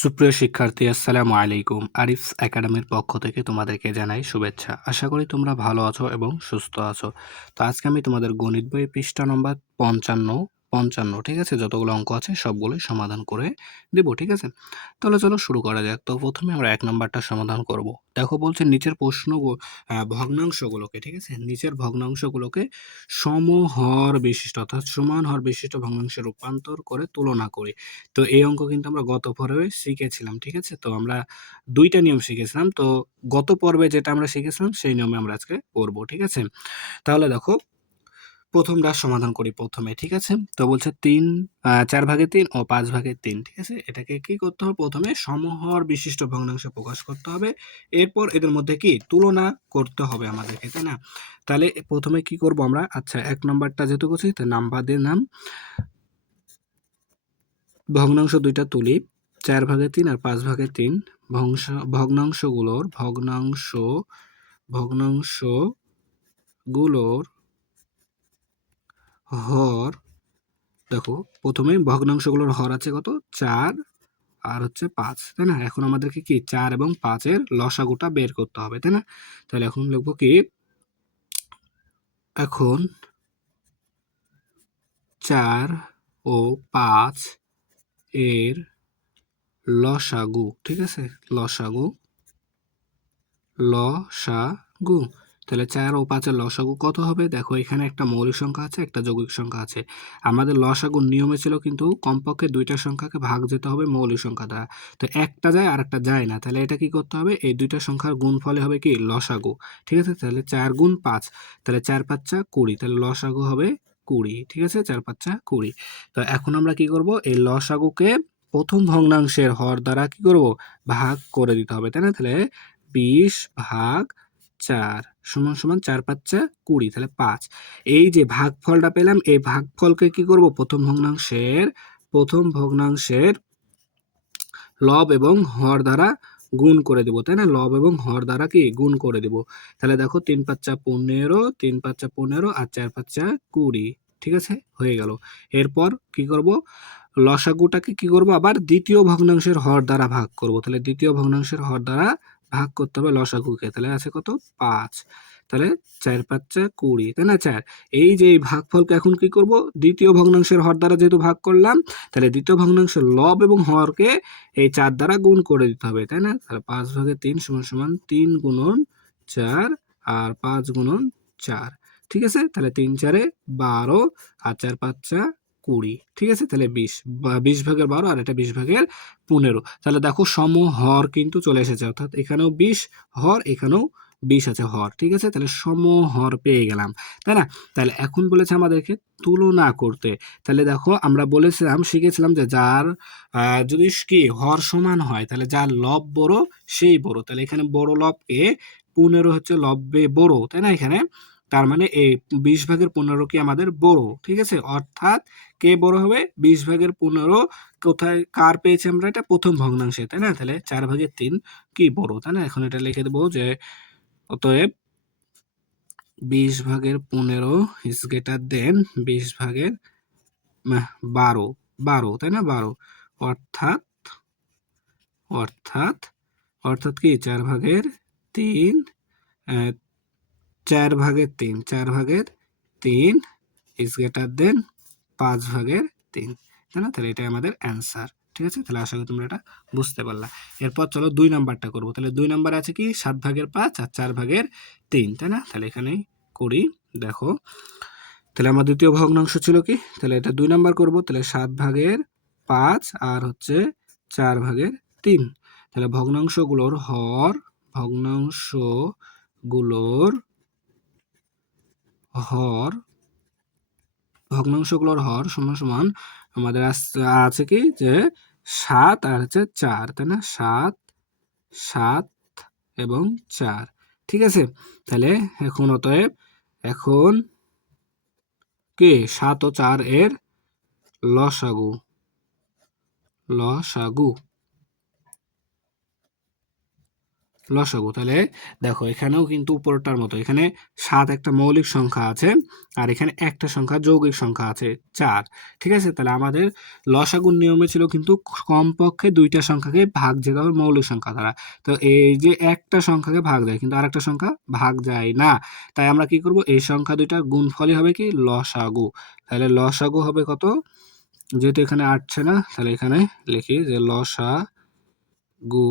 সুপ্রিয় শিক্ষার্থী, আসসালামু আলাইকুম। আরিফস একাডেমির পক্ষ থেকে তোমাদেরকে জানাই শুভেচ্ছা। আশা করি তোমরা ভালো আছো এবং সুস্থ আছো। তো আজকে আমি তোমাদের গণিত বই পৃষ্ঠা নম্বর ৫৫, ঠিক আছে? যতগুলো অঙ্ক আছে সবগুলোই সমাধান করে দিব, ঠিক আছে? তাহলে চলো শুরু করা যাক। তো প্রথমে আমরা ১ নাম্বারটা সমাধান করব। দেখো বলছে নিচের ভগ্নাংশগুলোকে, ঠিক আছে? নিচের ভগ্নাংশগুলোকে সমহর বিশিষ্ট অর্থাৎ সমান হর বিশিষ্ট ভগ্নাংশে রূপান্তর করে তুলনা করি। তো এই অঙ্ক কিন্তু আমরা গত পর্বে শিখেছিলাম, ঠিক আছে? তো আমরা ২ টা নিয়ম শিখেছিলাম। তো গত পর্বে যেটা আমরা শিখেছিলাম সেই নিয়মে আমরা আজকে করব, ঠিক আছে? তাহলে দেখো ১ম টা সমাধান করি ১ম এ, ঠিক আছে? তো বলছে ৪/৩ ও ৫/৩, ঠিক আছে? এটাকে কি করতে হবে? ১ম এ সমহর বিশিষ্ট ভগ্নাংশে প্রকাশ করতে হবে। এরপর এদের মধ্যে কি তুলনা করতে হবে আমাদেরকে, তাই না? তাহলে ১ম এ কি করব আমরা? আচ্ছা ১ নাম্বারটা যেহেতু করছি তো নাম্বার দিলাম। ভগ্নাংশ ২ টা তুলি। ৪/৩ আর ৫/৩ ভগ্নাংশগুলোর হর দেখো ১ম এ ভগ্নাংশগুলোর হর আছে কত? ৪ আর হচ্ছে ৫, তাই না? এখন আমাদেরকে কি ৪ এবং ৫ এর লসাগুটা বের করতে হবে, তাই না? তাহলে এখন লিখব কি? এখন ৪ ও ৫ এর লসাগু, ঠিক আছে? লসাগু। তাহলে ৪ ও ৫ এর লসাগু কত হবে? দেখো এখানে একটা মৌলিক সংখ্যা আছে, একটা যৌগিক সংখ্যা আছে। আমাদের লসাগুর নিয়মে ছিল কিন্তু কমপক্ষে ২ টা সংখ্যাকে ভাগ যেতে হবে মৌলিক সংখ্যা দ্বারা। তো একটা যায় আরেকটা যায় না। তাহলে এটা কি করতে হবে? এই ২ টা সংখ্যার গুণফলে হবে কি? লসাগু। ঠিক আছে? তাহলে ৪ গুণ ৫। তাহলে ৪ ৫ যা ২০। তাহলে লসাগু হবে ২০। ঠিক আছে? ৪ ৫ যা ২০। তো এখন আমরা কি করব? এই লসাগুকে প্রথম ভগ্নাংশের হর দ্বারা কি করব? ভাগ করে দিতে হবে। তাই না? তাহলে ২০/৪ সমান ৪ ৫ যা ২০, তাহলে ৫। এই যে ভাগফলটা পেলাম, এই ভাগফলকে কি করব? প্রথম ভগ্নাংশের লব এবং হর দ্বারা গুণ করে দেব, তাই না? লব এবং হর দ্বারা কি গুণ করে দেব। তাহলে দেখো ৩ ৫ যা ১৫, ৩ ৫ যা ১৫ আর ৪ ৫ যা ২০। ঠিক আছে? হয়ে গেল। এরপর কি করব? লসাগুটাকে কি করব? আবার দ্বিতীয় ভগ্নাংশের হর দ্বারা ভাগ করব। তাহলে দ্বিতীয় ভগ্নাংশের হর দ্বারা ভাগ করতে হবে লসাগুকে। তাহলে আছে কত? ৫। তাহলে ৪ ৫ যা ২০, তাই না? ৪। এই যে এই ভাগফলকে এখন কি করব? দ্বিতীয় ভগ্নাংশের হর দ্বারা যেহেতু ভাগ করলাম, তাহলে দ্বিতীয় ভগ্নাংশের লব এবং হরকে এই ৪ দ্বারা গুণ করে দিতে হবে, তাই না? তাহলে ৫/৩ = ৩ গুণন ৪ আর ৫ গুণন ৪। ঠিক আছে? তাহলে ৩ ৪ ১২ আর ৪ ৫ যা ২০। ঠিক আছে? তাহলে ২০ ২০/১২ আর এটা ২০/১৫। তাহলে দেখো সমহর কিন্তু চলে এসেছে, অর্থাৎ এখানেও ২০ হর, এখানেও ২০ আছে হর। ঠিক আছে? তাহলে সমহর পেয়ে গেলাম, তাই না? তাহলে এখন বলেছে আমাদেরকে তুলনা করতে। তাহলে দেখো আমরা শিখেছিলাম যে যার যদি কি হর সমান হয় তাহলে যার লব বড় সেই বড়। তাহলে এখানে বড় লব এ, ১৫ হচ্ছে লব্বে বড়, তাই না? এখানে তার মানে এই ২০/১৫ কি আমাদের বড়। ঠিক আছে? অর্থাৎ কে বড় হবে? ২০/১৫ কোথায় কার পেয়েছি আমরা? এটা প্রথম ভগ্নাংশে, তাই না? তাহলে ৪/৩ কি বড়, তাই না? এখন এটা লিখে দেবো যে অতএব ২০/১৫ ইজ গ্রেটার দেন ২০/১২, ১২, তাই না? ১২। অর্থাৎ অর্থাৎ অর্থাৎ কি ৪/৩, ৪/৩ ইজ গ্রেটার দেন ৫/৩, তাই না? তাহলে এটাই আমাদের অ্যান্সার। ঠিক আছে? তাহলে আশা করি তোমরা এটা বুঝতে পারলা। এরপর চলো ২ নাম্বারটা করবো। তাহলে ২ নাম্বারে আছে কি ৭/৫ আর ৪/৩, তাই না? তাহলে এখানেই করি। দেখো তাহলে আমার দ্বিতীয় ভগ্নাংশ ছিল কি? তাহলে এটা ২ নাম্বার করব। তাহলে ৭/৫ আর হচ্ছে ৪/৩। তাহলে ভগ্নাংশগুলোর হর সমান আমাদের আছে কি যে ৭ আর হচ্ছে ৪, তাই না? ৭ এবং ৪। ঠিক আছে? তাহলে এখন কি ৭ ও ৪ এর লসাগু লসাগু লসাগু। তাহলে দেখো এখানেও কিন্তু উপরটার মতো, এখানে 7 একটা মৌলিক সংখ্যা আছে আর এখানে একটা সংখ্যা যৌগিক সংখ্যা আছে 4। ঠিক আছে, তাহলে আমাদের লসাগুর নিয়মে ছিল কিন্তু কমপক্ষে দুইটা সংখ্যাকে ভাগ যেতে হবে মৌলিক সংখ্যা দ্বারা। তো এই যে একটা সংখ্যাকে ভাগ যায় কিন্তু আরেকটা সংখ্যা ভাগ যায় না, তাই আমরা কি করব, এই সংখ্যা দুইটার গুণফলই হবে কি লসাগু। তাহলে লসাগু হবে কত, যেহেতু এখানে আসছে না তাহলে এখানে লিখি যে লসাগু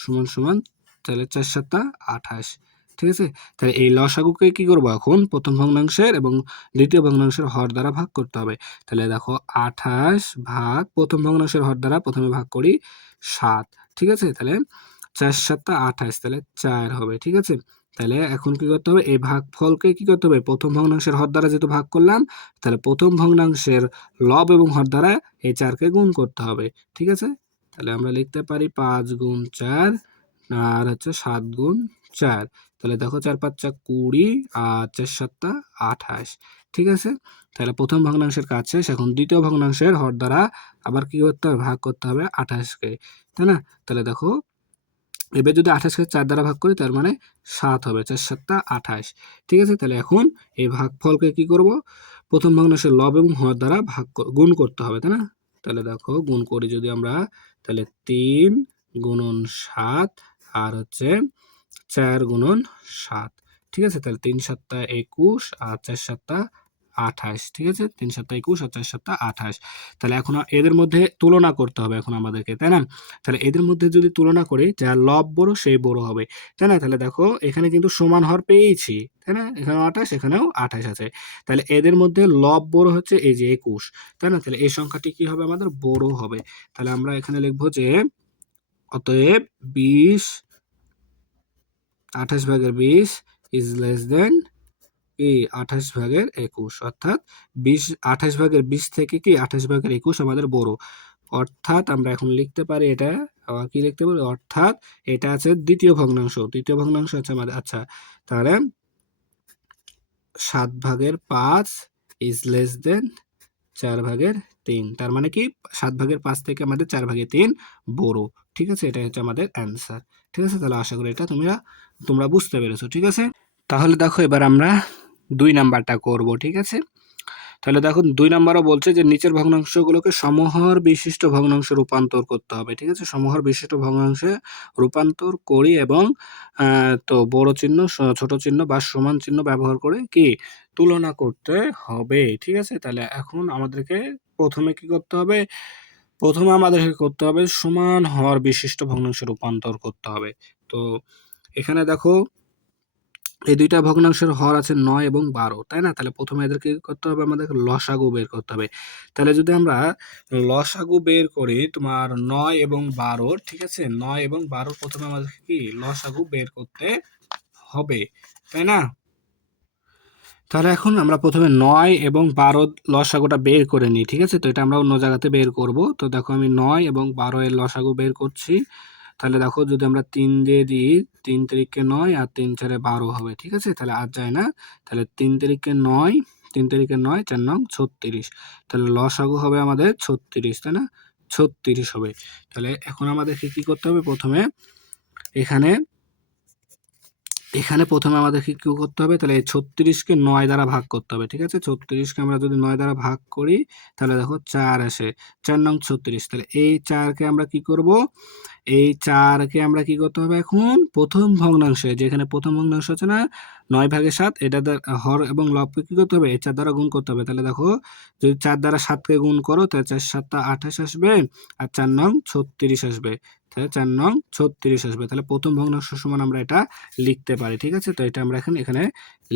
সমান সমান, তাহলে 4 7 28। ঠিক আছে, তাহলে এই লসাগুকে কি করব, এখন প্রথম ভগ্নাংশের এবং দ্বিতীয় ভগ্নাংশের হর দ্বারা ভাগ করতে হবে। তাহলে দেখো 28 ভাগ প্রথম ভগ্নাংশের হর দ্বারা প্রথমে ভাগ করি 7। ঠিক আছে, তাহলে 4 7 28, তাহলে 4 হবে। ঠিক আছে, তাহলে এখন কি করতে হবে, এই ভাগফলকে কি করতে হবে, প্রথম ভগ্নাংশের হর দ্বারা যেহেতু ভাগ করলাম, তাহলে প্রথম ভগ্নাংশের লব এবং হর দ্বারা এই 4কে গুণ করতে হবে। ঠিক আছে, তাহলে আমরা লিখতে পারি 5 গুণ 4 আর হচ্ছে 7 গুণ 4। তাহলে দেখো 4 5 20 আর 4 7 28। ঠিক আছে, তাহলে প্রথম ভগ্নাংশের কাজ শেষ। এখন দ্বিতীয় ভগ্নাংশের হর দ্বারা আবার কি করতে হবে, ভাগ করতে হবে 28কে, তাই না? তাহলে দেখো এবার যদি 28কে 4 দ্বারা ভাগ করি তার মানে 7 হবে, 4 7 28। ঠিক আছে, তাহলে এখন এই ভাগফলকে কি করব, প্রথম ভগ্নাংশের লব এবং হর দ্বারা গুণ করতে হবে, তাই না? তাহলে দেখো গুণ করি যদি আমরা, তাহলে 3 গুণন 7 আর হচ্ছে 4 গুণন 7। ঠিক আছে, তাহলে 3 7 21 আর 4 7 28। ঠিক আছে, 3 7 21 আর 4 7 28। তাহলে এখন এদের মধ্যে তুলনা করতে হবে এখন আমাদেরকে, তাই না? তাহলে এদের মধ্যে যদি তুলনা করি, যার লব বড় সেই বড় হবে, তাই না? তাহলে দেখো এখানে কিন্তু সমান হর পেয়েছি, তাই না? এখানেও 28 এখানেও 28 আছে। তাহলে এদের মধ্যে লব বড় হচ্ছে এই যে 21, তাই না? তাহলে এই সংখ্যাটি কি হবে, আমাদের বড় হবে। তাহলে আমরা এখানে লিখবো যে অতএব 20 28 ভাগের 20 ইজ লেস দেন কি 28 ভাগের 21, অর্থাৎ 28 ভাগের 20 থেকে কি 28 ভাগের 21 আমাদের বড়। অর্থাৎ আমরা এখন লিখতে পারি এটা, কি লিখতে পারি, অর্থাৎ এটা আছে দ্বিতীয় ভগ্নাংশ, দ্বিতীয় ভগ্নাংশ আছে আমাদের। আচ্ছা, তাহলে 7 ভাগের 5 ইজ লেস দেন 4 ভাগের 3, তার মানে কি 7 ভাগের 5 থেকে আমাদের 4 ভাগের 3 বড়। ঠিক আছে, এটা হচ্ছে আমাদের অ্যান্সার। ঠিক আছে, তাহলে আশা করি এটা তোমরা বুঝতে পেরেছো। ঠিক আছে, তাহলে দেখো এবার আমরা 2 নাম্বারটা করব। ঠিক আছে, তাহলে দেখো 2 নাম্বারও বলছে যে নিচের ভগ্নাংশগুলোকে সমহর বিশিষ্ট ভগ্নাংশে রূপান্তর করতে হবে। ঠিক আছে, সমহর বিশিষ্ট ভগ্নাংশে রূপান্তর করি এবং তো বড় চিহ্ন, ছোট চিহ্ন বা সমান চিহ্ন ব্যবহার করে কি তুলনা করতে হবে। ঠিক আছে, তাহলে এখন আমাদেরকে প্রথমে কি করতে হবে, প্রথমে আমাদেরকে করতে হবে সমান হর বিশিষ্ট ভগ্নাংশে রূপান্তর করতে হবে। তো এখানে দেখো এই দুইটা ভগ্নাংশের হর আছে 9 এবং 12, তাই না? তাহলে প্রথমে এদেরকে কি করতে হবে, আমাদের লসাগু বের করতে হবে। তাহলে যদি আমরা লসাগু বের করি তোমার 9 এবং 12, ঠিক আছে, 9 এবং 12 প্রথমে আমাদের কি লসাগু বের করতে হবে, তাই না? তাহলে এখন আমরা প্রথমে 9 এবং 12 লসাগুটা বের করে নিই। ঠিক আছে, তো এটা আমরা অন্য জায়গাতে বের করব। তো দেখো আমি 9 এবং 12 এর লসাগু বের করছি। তাহলে দেখো যদি আমরা 3 দিয়ে দিই, 3 তিরিকে 9 আর 3 4 12 হবে। ঠিক আছে, তাহলে আর যায় না। তাহলে 3 তিরিকে 9, 3 তিরিকে 9, 4 9 36। তাহলে লসাগু হবে আমাদের 36, তাই না? 36 হবে। তাহলে এখন আমাদেরকে কি করতে হবে, প্রথমে এখানে প্রথমে আমাদেরকে কি করতে হবে, তাহলে 36কে 9 দ্বারা ভাগ করতে হবে। ঠিক আছে, 36কে আমরা যদি 9 দ্বারা ভাগ করি তাহলে দেখো 4 আসে, 4 নং 36। তাহলে এই 4কে আমরা কি করব, এই 4কে আমরা কি করতে হবে, এখন প্রথম ভগ্নাংশে, যেখানে প্রথম ভগ্নাংশ হচ্ছে না 9 ভাগে 7, এটা হর এবং লবকে কি করতে হবে, এই 4 দ্বারা গুণ করতে হবে। তাহলে দেখো যদি 4 দ্বারা 7কে গুণ করো তাহলে 4 7 28 আসবে আর 4 নং 36 আসবে। তাহলে 4 নং 36 আসবে। তাহলে প্রথম ভগ্নাংশ সমান আমরা এটা লিখতে পারি। ঠিক আছে, তো এটা আমরা এখানে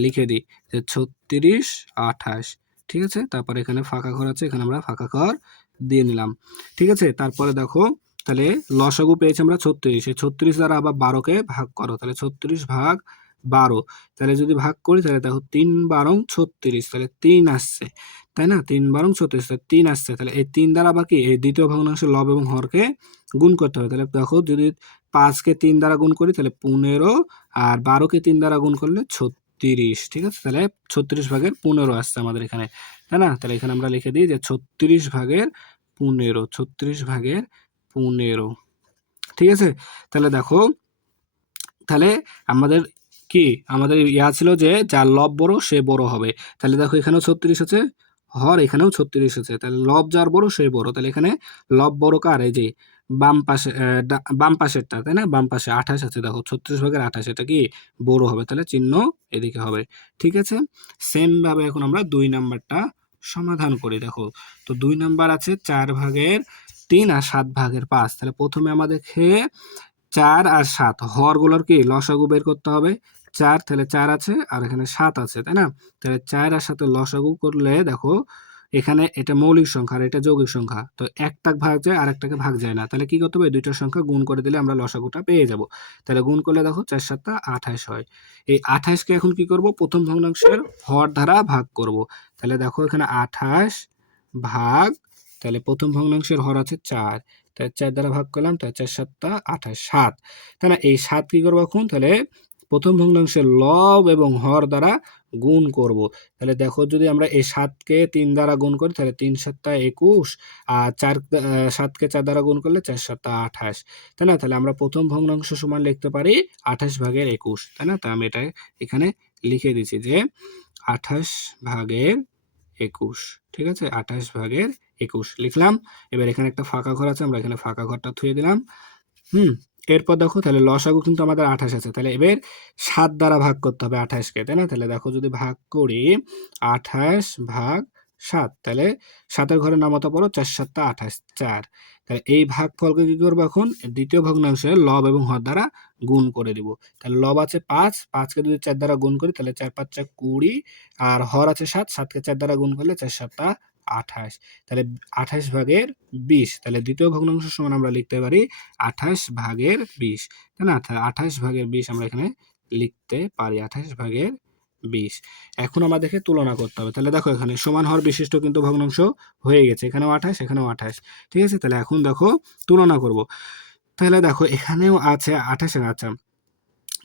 লিখে দিই যে 36 28। ঠিক আছে, তারপরে এখানে ফাঁকা ঘর আছে, এখানে আমরা ফাঁকা ঘর দিয়ে নিলাম। ঠিক আছে, তারপরে দেখো তাহলে লসাগু পেয়েছি আমরা 36, এই 36 দ্বারা আবার 12কে ভাগ করো, তাহলে 36 ভাগ 12। তাহলে যদি ভাগ করি তাহলে দেখো 3 12 36, তাহলে 3 আসছে, তাই না? 3 12 36, 3 আসছে। তাহলে এই 3 দ্বারা আবার কি এই দ্বিতীয় ভগ্নাংশের লব এবং হরকে গুণ করতে হবে। তাহলে দেখো যদি 5কে 3 দ্বারা গুণ করি তাহলে 15 আর 12কে 3 দ্বারা গুণ করলে 36। ঠিক আছে, তাহলে 36 ভাগের 15 আসছে আমাদের এখানে, তাই না? তাহলে এখানে আমরা লিখে দিই যে 36 ভাগের 15, 36 ভাগের 15। ঠিক আছে, তাহলে দেখো তাহলে আমাদের কি আমাদের ইয়া ছিল যে যার লব বড় সে বড় হবে। তাহলে দেখো এখানেও 36 আছে, হর এখানেও 36 আছে, তাহলে লব যার বড় সে বড়। তাহলে এখানে লব বড় কার, এই যে বাম পাশে বাম পাশেরটা, তাই না? বাম পাশে 28 আছে, দেখো 36/28 এটা কি বড় হবে, তাহলে চিহ্ন এদিকে হবে। ঠিক আছে, সেম ভাবে এখন আমরা 2 নাম্বারটা সমাধান করি। দেখো তো 2 নাম্বার আছে 4/3 আর 7/5। তাহলে প্রথমে আমাদেরকে 4 আর 7 হরগুলোর কি লসাগু বের করতে হবে। 4, তাহলে 4 আছে আর এখানে 7 আছে, তাই না? তাহলে 4 আর 7 লসাগু করলে দেখো এখানে এটা মৌলিক সংখ্যা আর এটা যৌগিক সংখ্যা, তো একটা ভাগ যায় আর একটাকে ভাগ যায় না। তাহলে কি করতে হবে, দুইটার সংখ্যা গুণ করে দিলে আমরা লসাগুটা পেয়ে যাব। তাহলে গুণ করলে দেখো 4 7 28 হয়। এই 28 কে এখন কি করব, প্রথম ভগ্নাংশের হর দ্বারা ভাগ করব। তাহলে দেখো এখানে 28 ভাগ, তাহলে প্রথম ভগ্নাংশের হর আছে 4, তাই 4 দ্বারা ভাগ করলাম, তাই 4 7 28 7, তাই না? এই 7 কি করবো এখন, তাহলে প্রথম ভগ্নাংশের লব এবং হর দ্বারা গুণ করব। তাহলে দেখো যদি আমরা এই 7কে 3 দ্বারা গুণ করি তাহলে 3 7 21, আর 7কে 4 দ্বারা গুণ করলে 4 7 28, তাই না? তাহলে আমরা প্রথম ভগ্নাংশ সমান লিখতে পারি 28/21, তাই না? তাই আমি এটা এখানে লিখে দিচ্ছি যে 28/21। ঠিক আছে, 28/21 লিখলাম। এবার এখানে একটা ফাঁকা ঘর আছে, আমরা এখানে ফাঁকা ঘরটা থুয়ে দিলাম। এরপর দেখো তাহলে লসাগু কিন্তু আমাদের 28 আছে, তাহলে এবার 7 দ্বারা ভাগ করতে হবে 28কে, তাই না? তাহলে দেখো যদি ভাগ করি 28/7, তাহলে 7-এর ঘরে নামতা পড়ো 4 7 28 4। তাহলে এই ভাগফলকে কি করবো এখন, দ্বিতীয় ভগ্নাংশের লব এবং হর দ্বারা গুণ করে দিব। তাহলে লব আছে 5, 5কে যদি 4 দ্বারা গুণ করি তাহলে 4 5 20, আর হর আছে 7, 7কে 4 দ্বারা গুণ করলে 4 7 28, তাহলে 28/20। তাহলে দ্বিতীয় ভগ্নাংশ সমান আমরা লিখতে পারি 28/20, তাই না? 28/20 আমরা এখানে লিখতে পারি 28/20। এখন আমাদেরকে তুলনা করতে হবে। তাহলে দেখো এখানে সমান হর বিশিষ্ট কিন্তু ভগ্নাংশ হয়ে গেছে, এখানেও 28 এখানেও 28। ঠিক আছে, তাহলে এখন দেখো তুলনা করব। তাহলে দেখো এখানেও আছে 28, আচ্ছা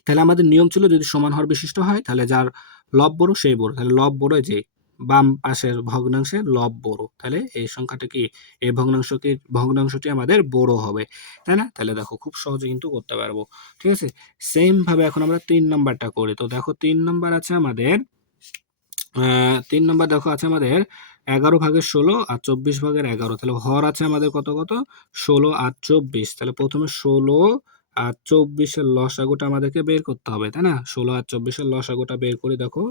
তাহলে আমাদের নিয়ম ছিল যদি সমান হর বিশিষ্ট হয় তাহলে যার লব বড় সেই বড়। তাহলে লব বড়, যে বাম পাশের ভগ্নাংশের লব বড়, তাহলে এই সংখ্যাটা কি, এই ভগ্নাংশটি আমাদের বড় হবে, তাই না? তাহলে দেখো খুব সহজে কিন্তু করতে পারবো। ঠিক আছে, সেম ভাবে এখন আমরা 3 নাম্বারটা করি। তো দেখো 3 নাম্বার আছে আমাদের 3 নাম্বার দেখো আছে আমাদের 11/16 আর 24/11। তাহলে হর আছে আমাদের কত কত, 16 আর 24। তাহলে প্রথমে 16 আর 24-এর লসাগুটা আমাদেরকে বের করতে হবে, তাই না? 16 আর 24-এর লসাগুটা বের করে দেখো,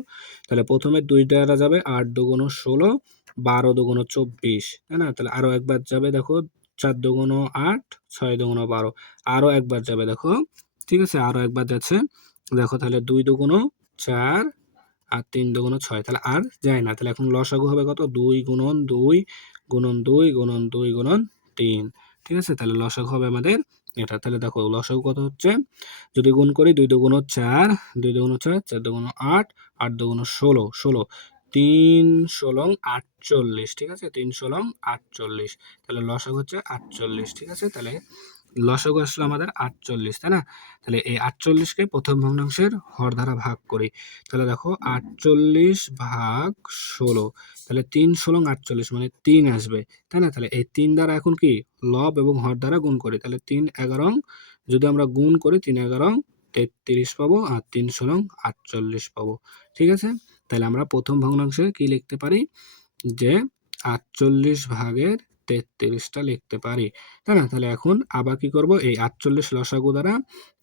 তাহলে প্রথমে 2 দ্বারা যাবে 8 2 16, 12 2 24, তাই না? তাহলে আরো একবার যাবে দেখো 4 2 8, 6 2 12, আরো একবার যাবে দেখো। ঠিক আছে, আরো একবার যাচ্ছে দেখো, তাহলে 2 2 4 আর 3 2 6, তাহলে আর যায় না। তাহলে এখন লসাগু হবে কত, 2 গুণন 2 গুণন 2 গুণন 2 গুণন 3। ঠিক আছে, তাহলে লসাগু হবে আমাদের এটা। তাহলে দেখো লসাগু কত হচ্ছে, যদি গুণ করি 2 2 4, 2 2 4, 4 2 8, 8 2 16, 16, 3 16 48। ঠিক আছে, 3 16 48, তাহলে লসাগু হচ্ছে 48। ঠিক আছে, তাহলে লসাগু আসলে আমাদের 48, তাই না? তাহলে এই 48কে প্রথম ভগ্নাংশের হর দ্বারা ভাগ করি। তাহলে দেখো 48/16, তাহলে 3 16 48 মানে 3 আসবে, তাই না? তাহলে এই 3 দ্বারা এখন কি লব এবং হর দ্বারা গুণ করি, তাহলে 3 11 যদি আমরা গুণ করি 3 11 33 পাবো, আর 3 16 48 পাবো। ঠিক আছে, তাহলে আমরা প্রথম ভগ্নাংশে কি লিখতে পারি, যে 48/33টা লিখতে পারি, তাই না? তাহলে এখন আবার কি করব, এই 48 লসাগু দ্বারা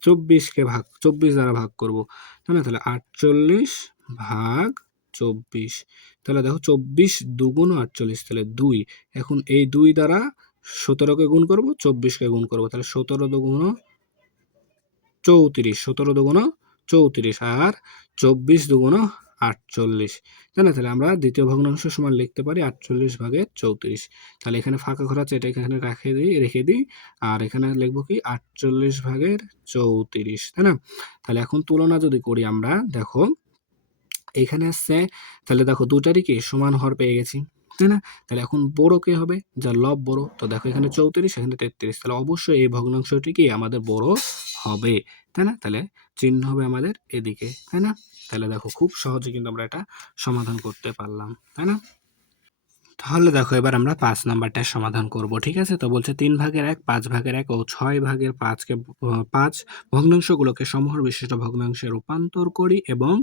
24 দ্বারা ভাগ করব, তাই না? তাহলে 48/24, তাহলে দেখো 24 2 48, তাহলে 2, এখন এই 2 দ্বারা 17কে গুণ করব, 24কে গুণ করব, তাহলে 17 2 34, 17 2 34, আর 24 2 48, তাই না? তাহলে আমরা দ্বিতীয় ভগ্নাংশ সমান লিখতে পারি 48/34। তাহলে এখানে ফাঁকা ঘর আছে, এটা এখানে রেখে দিই, আর এখানে লিখবো কি 48/34, তাই না? তাহলে এখন তুলনা যদি করি আমরা, দেখো এখানে আসছে, তাহলে দেখো দুটারই কি সমান হর পেয়ে গেছি, তাই না? তাহলে এখন বড় কে হবে, যার লব বড়। তো দেখো এখানে 34 এখানে 33, তাহলে অবশ্যই এই ভগ্নাংশটি কি আমাদের বড় হবে, তাই না? তাহলে চিহ্ন হবে আমাদের এদিকে, তাই না? তাহলে দেখো খুব সহজে কিন্তু আমরা এটা সমাধান করতে পারলাম, তাই না? তাহলে দেখো এবার আমরা 5 নাম্বারটার সমাধান করব। ঠিক আছে? তো বলছে 3 ভাগের 1, 5 ভাগের 1 ও 6 ভাগের 5 ভগ্নাংশগুলোকে সমহর বিশিষ্ট ভগ্নাংশে রূপান্তর করি এবং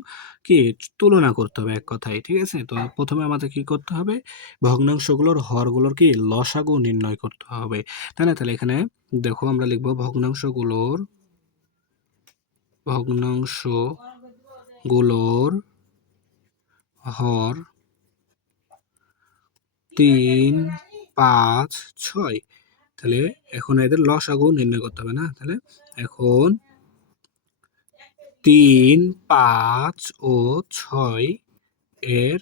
কি তুলনা করতে হবে এক কথায়। ঠিক আছে? তো প্রথমে আমাদের কি করতে হবে? ভগ্নাংশগুলোর হরগুলোর কি লসাগু নির্ণয় করতে হবে। তাই না? তাহলে এখানে দেখো আমরা লিখব ভগ্নাংশগুলোর হর 3, 5, 6। তাহলে এখন এদের লসাগু নির্ণয় করতে হবে না? তাহলে এখন 3, 5 ও 6 এর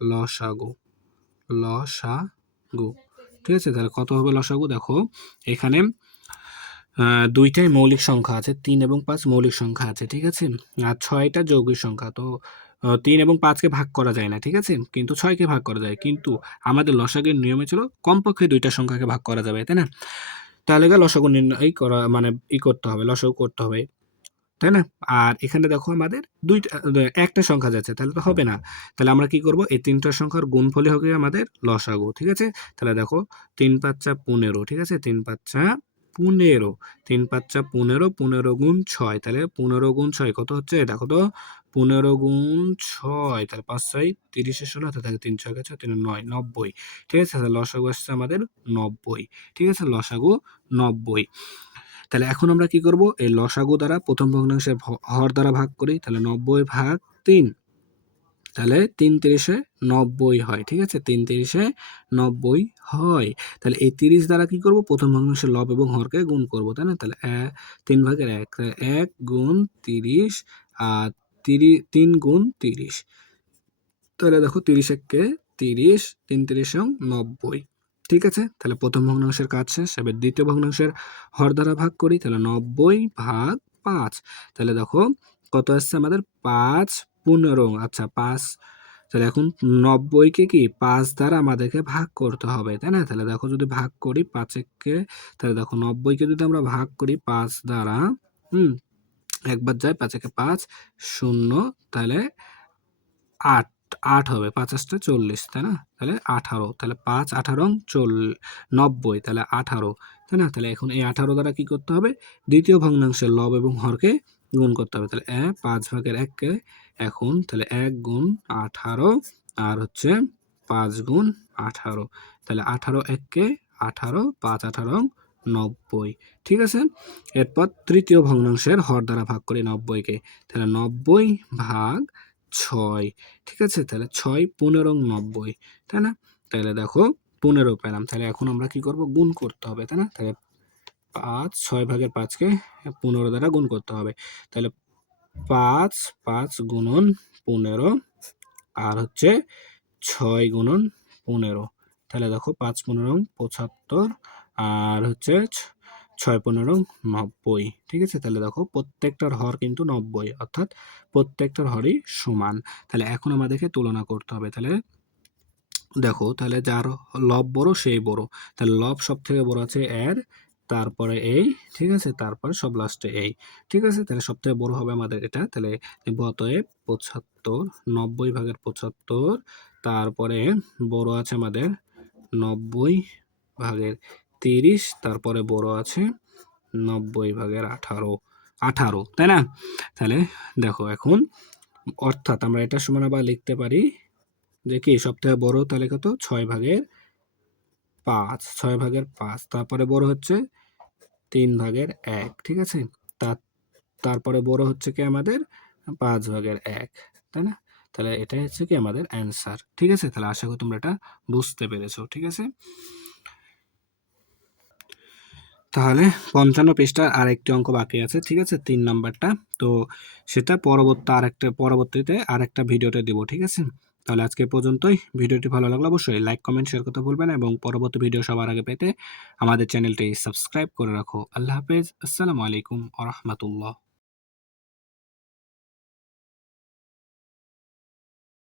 লসাগু লসাগু ঠিক আছে? তাহলে কত হবে লসাগু? দেখো এখানে দুইটাই মৌলিক সংখ্যা আছে, 3 এবং 5 মৌলিক সংখ্যা আছে। ঠিক আছে? আর 6টা যৌগিক সংখ্যা। তো 3 এবং 5কে ভাগ করা যায় না। ঠিক আছে? কিন্তু 6কে ভাগ করা যায়। কিন্তু আমাদের লসাগুর নিয়মে ছিল কমপক্ষে দুইটা সংখ্যাকে ভাগ করা যাবে, তাই না? তাহলে লসাগু নির্ণয় করা মানে করতে হবে, লসাগু করতে হবে, তাই না? আর এখানে দেখো আমাদের একটা সংখ্যা যাচ্ছে, তাহলে তো হবে না। তাহলে আমরা কি করব? এই 3টা সংখ্যার গুণফলই হবে আমাদের লসাগু। ঠিক আছে? তাহলে দেখো 3 5 যা 15। ঠিক আছে? 3 5 যা 15, 3 5 যা 15, 15 গুণ 6। তাহলে 15 গুণ 6 কত হচ্ছে? দেখো তো 15 গুণ 6, তাহলে 5 6 30 এর 16, তাহলে 3 6 6 3 9 90। ঠিক আছে? তাহলে লসাগু আসছে আমাদের 90। ঠিক আছে? লসাগু 90। তাহলে এখন আমরা কি করব? এই লসাগু দ্বারা প্রথম ভগ্নাংশের হর দ্বারা ভাগ করি। তাহলে 90 ভাগ 3, তাহলে 3 3 90 হয়। ঠিক আছে? 3 3 90 হয়। তাহলে এই 30 দ্বারা কি করব? প্রথম ভগ্নাংশের লব এবং হরকে গুণ করব, তাই না? তাহলে 3 ভাগের 1, 1 গুণ 30 আর 3 গুণ 30। তাহলে দেখো 30 একে 30, 3 30 90। ঠিক আছে? তাহলে প্রথম ভগ্নাংশের কাজ শেষ। এবার দ্বিতীয় ভগ্নাংশের হর দ্বারা ভাগ করি। তাহলে 90 ভাগ 5। তাহলে দেখো কত আসছে আমাদের? 5 15। আচ্ছা 5, তাহলে এখন 90কে কি 5 দ্বারা আমাদেরকে ভাগ করতে হবে, তাই না? তাহলে দেখো যদি ভাগ করি 5 কে, তাহলে দেখো 90কে যদি আমরা ভাগ করি 5 দ্বারা, একবার যায় 5 একে 5 0, তাহলে 8 8 হবে। 5 8 40, তাই না? তাহলে 18, তাহলে 5 18 90, তাহলে 18, তাই না? তাহলে এখন এই 18 দ্বারা কি করতে হবে? দ্বিতীয় ভগ্নাংশের লব এবং হরকে গুণ করতে হবে। তাহলে 5 ভাগের 1 কে এখন তাহলে 1 গুণ 18 আর হচ্ছে 5 গুণ 18। তাহলে 18 1 কে 18, 5 18 90। ঠিক আছে? এরপর তৃতীয় ভগ্নাংশের হর দ্বারা ভাগ করি 90 কে। তাহলে 90 ভাগ 6। ঠিক আছে? তাহলে 6 15 90, তাই না? তাহলে দেখো 15 পেলাম। তাহলে এখন আমরা কি করব? গুণ করতে হবে, তাই না? তাহলে 5 6 ভাগের 5 কে 15 দ্বারা গুণ করতে হবে। তাহলে 5 5 গুণন 15 আর হচ্ছে 6 গুণন 15। তাহলে দেখো 5 15 75 আর হচ্ছে 6 15 90। ঠিক আছে? তাহলে দেখো প্রত্যেকটার হর কিন্তু 90, অর্থাৎ প্রত্যেকটার হরই সমান। তাহলে এখন আমাদেরকে তুলনা করতে হবে। তাহলে দেখো, তাহলে যার লব বড় সেই বড়। তাহলে লব সব থেকে বড় আছে এর, তারপরে এই, ঠিক আছে? তারপরে সব লাস্টে এই। ঠিক আছে? তাহলে সব থেকে বড় হবে আমাদের এটা। তাহলে অতএব 75, 90 ভাগের 75, তারপরে বড় আছে আমাদের 90 ভাগের 30, তারপরে বড় আছে 90 ভাগের 18, 18, তাই না? তাহলে দেখো এখন, অর্থাৎ আমরা এটা সমান আবার লিখতে পারি যে কি সব থেকে বড় তাহলে কত? 6 ভাগের 5, 6 ভাগের 5, তারপরে বড় হচ্ছে 3 ভাগের 1। ঠিক আছে? তারপরে বড় হচ্ছে কি আমাদের 5 ভাগের 1, তাই না? তাহলে এটাই হচ্ছে কি আমাদের অ্যান্সার। ঠিক আছে? তাহলে আশা করি তোমরা এটা বুঝতে পেরেছো। ঠিক আছে? তাহলে 55 পৃষ্ঠার আরেকটি অঙ্ক বাকি আছে। ঠিক আছে? 3 নাম্বারটা। তো সেটা পরবর্তীতে আরেকটা ভিডিওতে দিব। ঠিক আছে? তাহলে আজকে এ পর্যন্তই। ভিডিওটি ভালো লাগলে অবশ্যই লাইক, কমেন্ট, শেয়ার করতে ভুলবেন না এবং পরবর্তী ভিডিও সবার আগে পেতে আমাদের চ্যানেলটি সাবস্ক্রাইব করে রাখো। আল্লাহ হাফেজ। আসসালামু আলাইকুম ওয়া রাহমাতুল্লাহ।